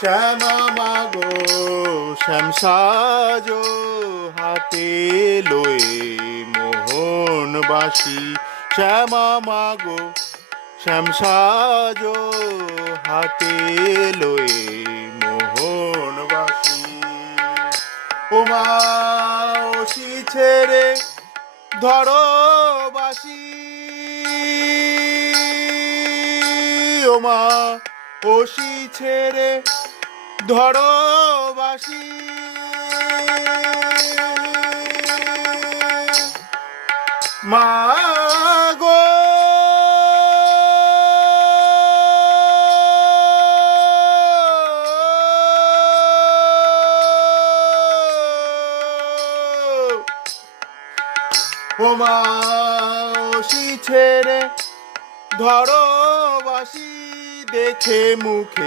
শ্যামা মাগো শ্যাম সাজো হাতে লয়ে মোহন বাসি শ্যামা মাগো শ্যাম সাজো হাতে লয়ে মোহন বাসি ওমা ওসি ছেড়ে ধরো বাসি ওমা ওসি ছেড়ে ধরো বাসি মাগো ওমা ওসি ছেড়ে ধরো বাসি দেখে মুখে